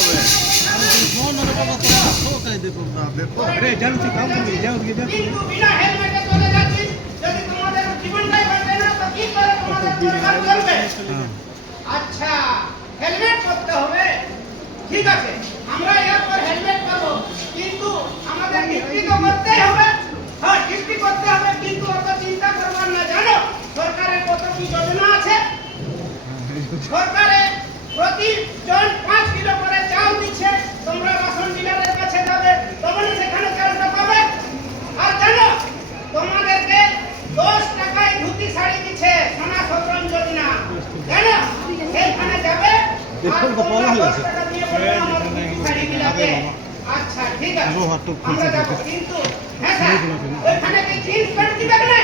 হবে। কিন্তু বিনা হেলমেটে চলে যাচ্ছিস, যদি তোমাদের জীবনটাই বাঁচে না তো কি করে তোমাদের পরিবার চলবে? আচ্ছা, হেলমেট পরতে হবে, ঠিক আছে, আমরা এরপর হেলমেট পাবো, কিন্তু আমাদের ডিউটি তো করতেই হবে। হ্যাঁ, ডিউটি করতে হবে, কিন্তু অত চিন্তা করবার না। জানো সরকারের কত কি যোজনা আছে? সরকারে প্রতিজন 5 কিলো করে চাল দিচ্ছে। তোমরা রাশন ডিলারের কাছে যাবে, তখন সেখানে চালটা পাবে। আর জানো তোমাদেরকে 10 টাকায় ধুতি শাড়ি দিচ্ছে, সোনা সবরণ যোজনা। জানো সেইখানে যাবে, আর তোমরা 10 টাকা দিয়ে বলবে আমার ধুতি শাড়ি বিলাবে। আচ্ছা ঠিক আছে, আমরা যাবো, কিন্তু হ্যাঁ স্যার, ওইখানে কি জিন্স প্যান্ট দিবে না?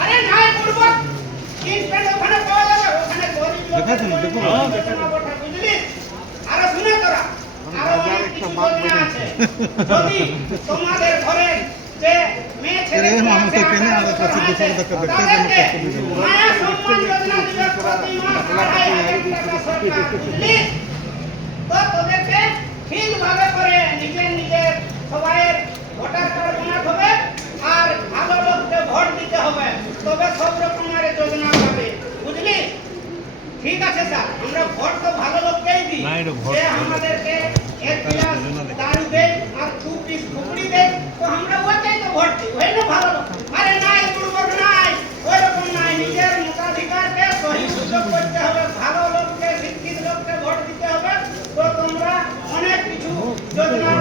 আরে নাই করবো, জিন্স প্যান্ট ওখানে পাওয়া যাবে, ওখানে গরিব লোকের যোজনা বটে, বুঝলি? আরো শুনে তোরা, আরো অনেক কিছু যোজনা আছে। যদি তোমাদের ঘরে যে মেয়ে ছেলে আছে, তাদেরকে মায়া সম্মান যোজনা দিবে, প্রতি মাস 2,500 টাকা সরকার, বুঝলি? তো তোদেরকে ঠিকভাবে করে নিজের সবাইয়ের ভোটার কার্ড বানাতে হবে, আর ভালো লোককে ভোট দিতে হবে, তবে সব রকমের যোজনা পাবে, বুঝলি? ঠিক আছে স্যার, আমরা ভোট তো ভালো লোককেই দিই, যে আমাদেরকে 1 গ্লাস দারু দেয় আর 2 পিস খুপড়ি দেয়, তো আমরা ওটাই তো ভোট দিই, ওই না ভালো লোক। আরে নাই দুর্বল নাই, ওই রকম নাই, নিজের মতাধিকারকে সহি সুযোগ করতে হবে, ভালো লোককে শিক্ষিত লোককে ভোট দিতে হবে, তো তোমরা অনেক কিছু যোজনা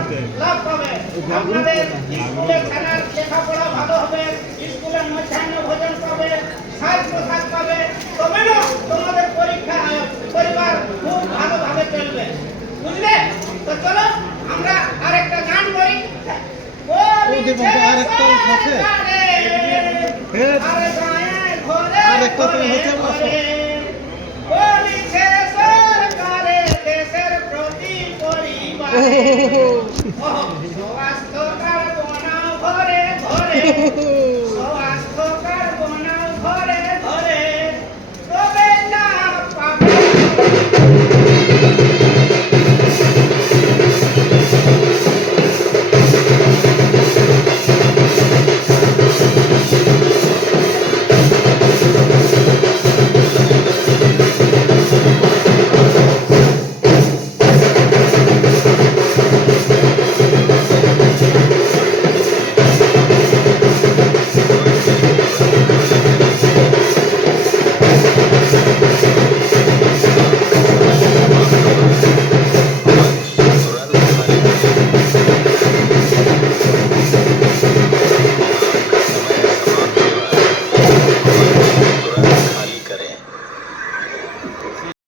লাভ পাবে। আপনাদের স্কুলে খেলার লেখাপড়া ভালো হবে, স্কুলে মধ্যাহ্ন ভোজন পাবে, সাজ পোশাক পাবে, তবে না তোমাদের পরিবার খুব ভালোভাবে চলবে, বুঝলে? তো চলো আমরা আরেকটা গান করি। আরেকটা তুমি হচ্ছে সরকারে দেশের প্রতি পরিবার